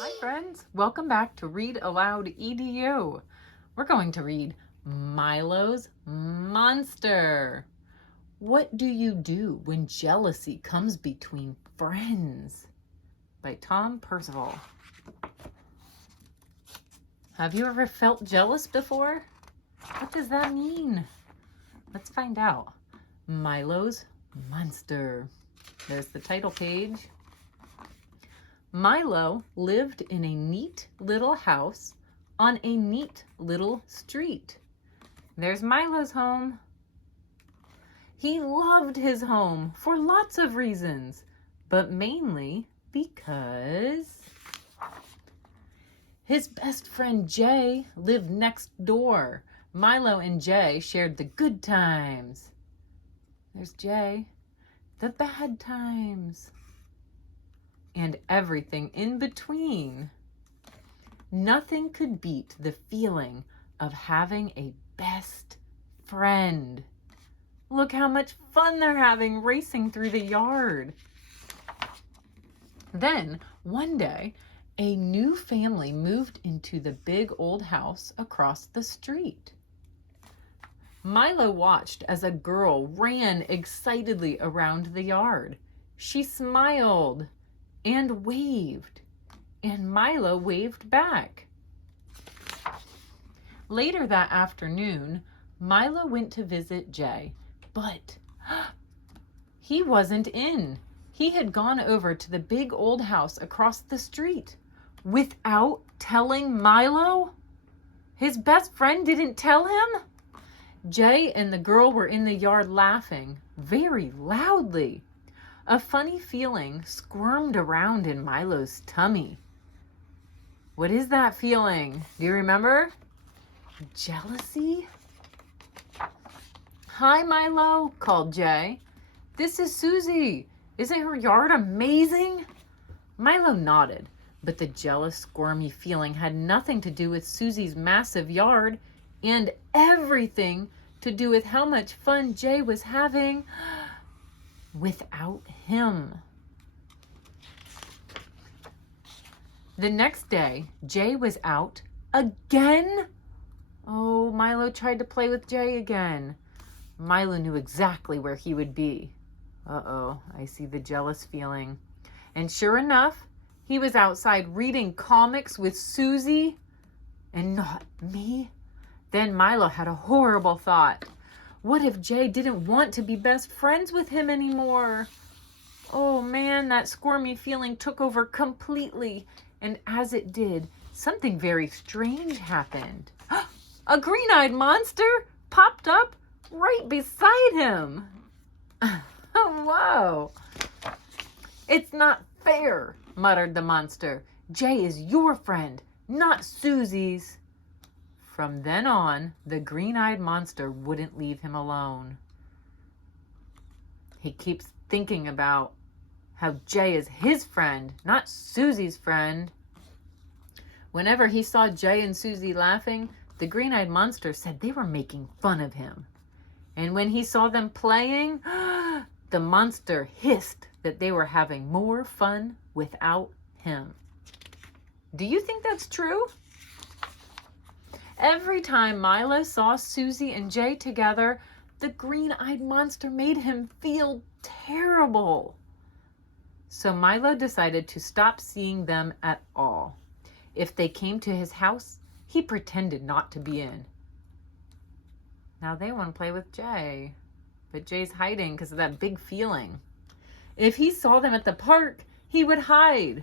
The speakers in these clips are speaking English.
Hi friends, welcome back to Read Aloud EDU. We're going to read Milo's Monster. What do you do when jealousy comes between friends? By Tom Percival. Have you ever felt jealous before? What does that mean? Let's find out. Milo's Monster. There's the title page. Milo lived in a neat little house on a neat little street. There's Milo's home. He loved his home for lots of reasons, but mainly because his best friend Jay lived next door. Milo and Jay shared the good times. There's Jay. The bad times. And everything in between. Nothing could beat the feeling of having a best friend. Look how much fun they're having racing through the yard. Then, one day, a new family moved into the big old house across the street. Milo watched as a girl ran excitedly around the yard. She smiled and waved, and Milo waved back. Later that afternoon, Milo went to visit Jay, but he wasn't in. He had gone over to the big old house across the street without telling Milo. His best friend didn't tell him? Jay and the girl were in the yard laughing very loudly. A funny feeling squirmed around in Milo's tummy. What is that feeling? Do you remember? Jealousy? Hi, Milo, called Jay. This is Suzi. Isn't her yard amazing? Milo nodded, but the jealous, squirmy feeling had nothing to do with Suzi's massive yard and everything to do with how much fun Jay was having without him. The next day, Jay was out again. Oh, Milo tried to play with Jay again. Milo knew exactly where he would be. Uh-oh, I see the jealous feeling. And sure enough, he was outside reading comics with Suzi and not me. Then Milo had a horrible thought. What if Jay didn't want to be best friends with him anymore? Oh man, that squirmy feeling took over completely. And as it did, something very strange happened. A green-eyed monster popped up right beside him. Whoa. It's not fair, muttered the monster. Jay is your friend, not Suzi's. From then on, the green-eyed monster wouldn't leave him alone. He keeps thinking about how Jay is his friend, not Suzi's friend. Whenever he saw Jay and Suzi laughing, the green-eyed monster said they were making fun of him. And when he saw them playing, the monster hissed that they were having more fun without him. Do you think that's true? Every time Milo saw Suzi and Jay together, the green-eyed monster made him feel terrible. So Milo decided to stop seeing them at all. If they came to his house, he pretended not to be in. Now they want to play with Jay, but Jay's hiding because of that big feeling. If he saw them at the park, he would hide.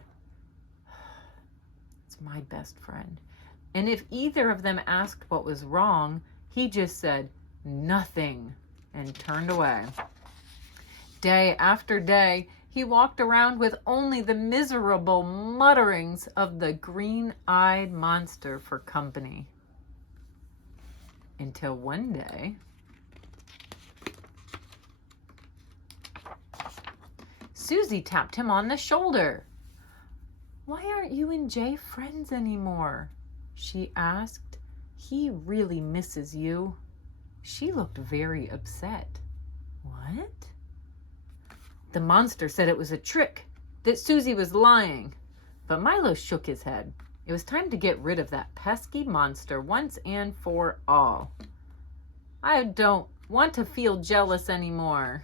It's my best friend. And if either of them asked what was wrong, he just said nothing and turned away. Day after day, he walked around with only the miserable mutterings of the green-eyed monster for company. Until one day, Suzi tapped him on the shoulder. "Why aren't you and Jay friends anymore?" she asked. "He really misses you." She looked very upset. What? The monster said it was a trick, that Suzi was lying. But Milo shook his head. It was time to get rid of that pesky monster once and for all. I don't want to feel jealous anymore.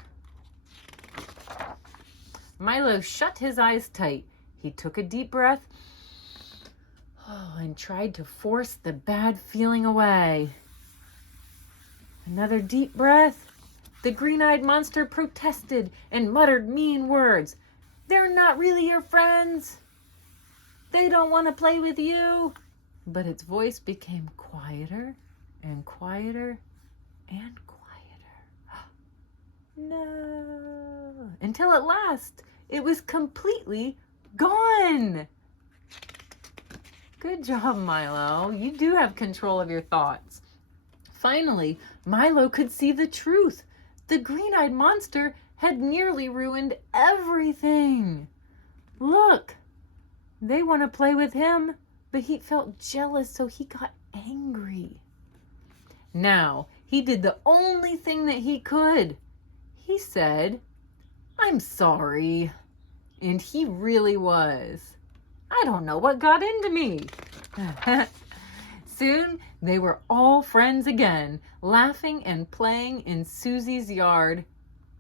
Milo shut his eyes tight. He took a deep breath and tried to force the bad feeling away. Another deep breath. The green-eyed monster protested and muttered mean words. They're not really your friends. They don't want to play with you. But its voice became quieter and quieter and quieter. No. Until at last, it was completely gone. Good job, Milo. You do have control of your thoughts. Finally, Milo could see the truth. The green-eyed monster had nearly ruined everything. Look, they want to play with him, but he felt jealous, so he got angry. Now, he did the only thing that he could. He said, "I'm sorry." And he really was. I don't know what got into me. Soon, they were all friends again, laughing and playing in Suzi's yard.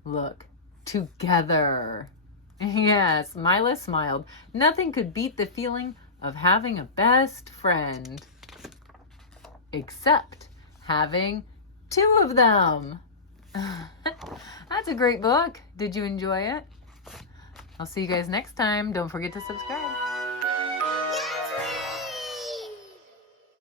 Look, together. Yes, Milo smiled. Nothing could beat the feeling of having a best friend. Except having two of them. That's a great book. Did you enjoy it? I'll see you guys next time. Don't forget to subscribe.